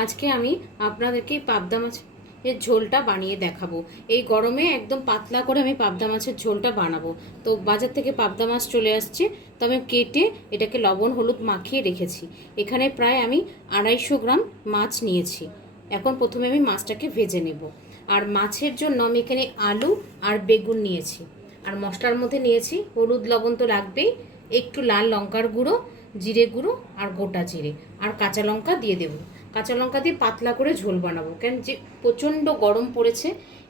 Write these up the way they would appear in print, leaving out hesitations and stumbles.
আজকে আমি আপনাদেরকে পাবদা মাছের ঝোলটা বানিয়ে দেখাবো। এই গরমে একদম পাতলা করে আমি পাবদা মাছের ঝোলটা বানাবো। তো বাজার থেকে পাবদা মাছ চলে আসছে, তো আমি কেটে এটাকে লবণ হলুদ মাখিয়ে রেখেছি। এখানে প্রায় আমি 250 গ্রাম মাছ নিয়েছি। এখন প্রথমে আমি মাছটাকে ভেজে নেব। আর মাছের জন্য আমি এখানে আলু আর বেগুন নিয়েছি। আর মশলার মধ্যে নিয়েছি হলুদ লবণ তো লাগবেই, একটু লাল লঙ্কার গুঁড়ো, জিরে গুঁড়ো আর গোটা জিরে আর কাঁচা লঙ্কা দিয়ে দেবো। কাঁচা লঙ্কা দিয়ে পাতলা করে ঝোল বানাবো, কেন যে প্রচণ্ড গরম পড়েছে।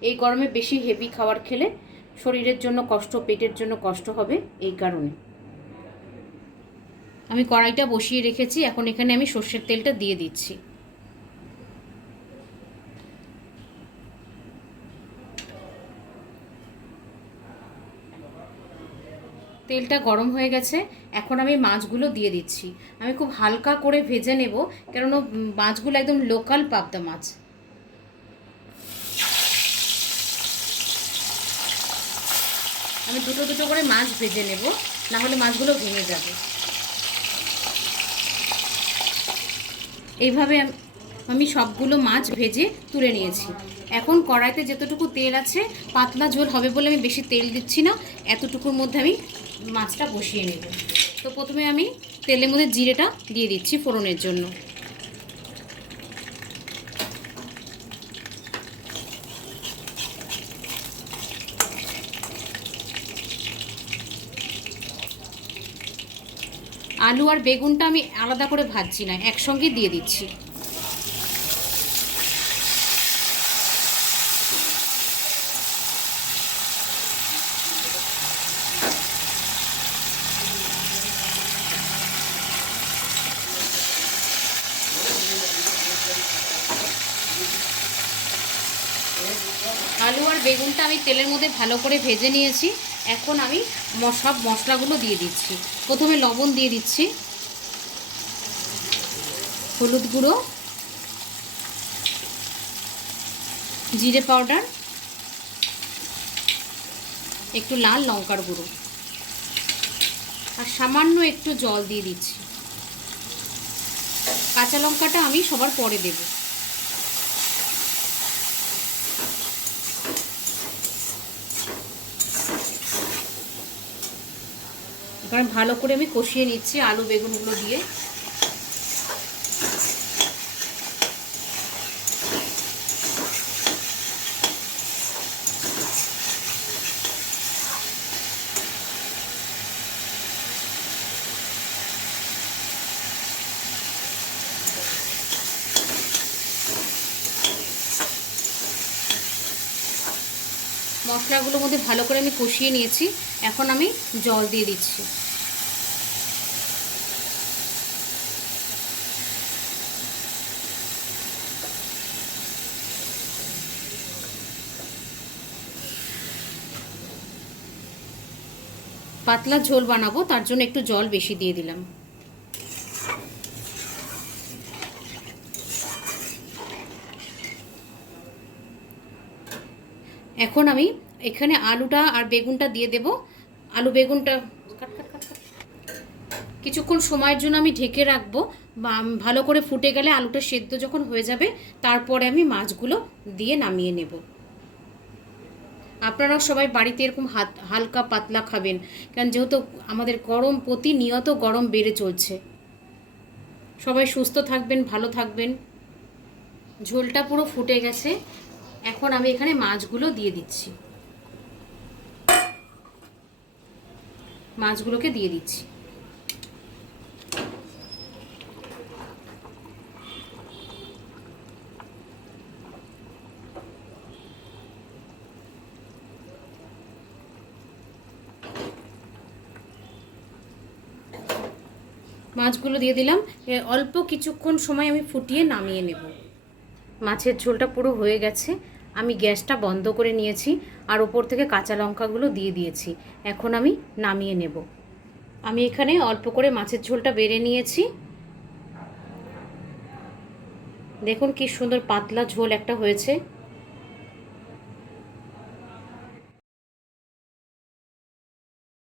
এই গরমে বেশি হেভি খাবার খেলে শরীরের জন্য কষ্ট, পেটের জন্য কষ্ট হবে। এই কারণে আমি কড়াইটা বসিয়ে রেখেছি। এখন এখানে আমি সর্ষের তেলটা দিয়ে দিচ্ছি। তেলটা গরম হয়ে গেছে, এখন আমি মাছগুলো দিয়ে দিচ্ছি। আমি খুব হালকা করে ভেজে নেব, কেননা মাছগুলো একদম লোকাল পাবদা মাছ। আমি দুটো দুটো করে মাছ ভেজে নেব, না হলে মাছগুলো ভেঙে যাবে। এইভাবে আমি সবগুলো মাছ ভেজে তুলে নিয়েছি। এখন কড়াইতে যতটুকু তেল আছে, পাতলা ঝোল হবে বলে আমি বেশি তেল দিচ্ছি না, এতটুকুর মধ্যে আমি মাছটা বসিয়ে নেব। তো প্রথমে আমি তেলের মধ্যে জিরেটা দিয়ে দিচ্ছি ফোড়নের জন্য। আলু আর বেগুনটা আমি আলাদা করে ভাজছি না, একসঙ্গে দিয়ে দিচ্ছি। আলু আর বেগুনটা আমি তেলের মধ্যে ভালো করে ভেজে নিয়েছি। এখন আমি সব মশলাগুলো দিয়ে দিচ্ছি। প্রথমে লবণ দিয়ে দিচ্ছি, হলুদ গুঁড়ো, জিরে পাউডার, একটু লাল লঙ্কার গুঁড়ো আর সামান্য একটু জল দিয়ে দিচ্ছি। কাঁচা লঙ্কাটা আমি সবার পরে দেব। এখানে ভালো করে আমি কষিয়ে নিচ্ছি আলু বেগুনগুলো দিয়ে। মশলাগুলোর মধ্যে ভালো করে আমি কষিয়ে নিয়েছি। এখন আমি জল দিয়ে দিচ্ছি। পাতলা ঝোল বানাবো, তার জন্য একটু জল বেশি দিয়ে দিলাম। এখন আমি এখানে আলুটা আর বেগুনটা দিয়ে দেব। আলু বেগুনটা কিছুক্ষণ সময়ের জন্য আমি ঢেকে রাখবো। ভালো করে ফুটে গেলে আলুটা সেদ্ধ যখন হয়ে যাবে, তারপরে আমি মাছগুলো দিয়ে নামিয়ে নেব। আপনারাও সবাই বাড়িতে এরকম হালকা পাতলা খাবেন, কারণ যেহেতু আমাদের গরম, প্রতিনিয়ত গরম বেড়ে চলছে। সবাই সুস্থ থাকবেন, ভালো থাকবেন। ঝোলটা পুরো ফুটে গেছে, এখন আমি এখানে মাছগুলো দিয়ে দিচ্ছি। মাছগুলোকে দিয়ে দিচ্ছি। মাছগুলো দিয়ে দিলাম। অল্প কিছুক্ষণ সময় আমি ফুটিয়ে নামিয়ে নেব। মাছের ঝোলটা পুরো হয়ে গেছে, আমি গ্যাসটা বন্ধ করে নিয়েছি আর ওপর থেকে কাঁচা লঙ্কাগুলো দিয়ে দিয়েছি। এখন আমি নামিয়ে নেব। আমি এখানে অল্প করে মাছের ঝোলটা বেড়ে নিয়েছি। দেখুন কি সুন্দর পাতলা ঝোল একটা হয়েছে।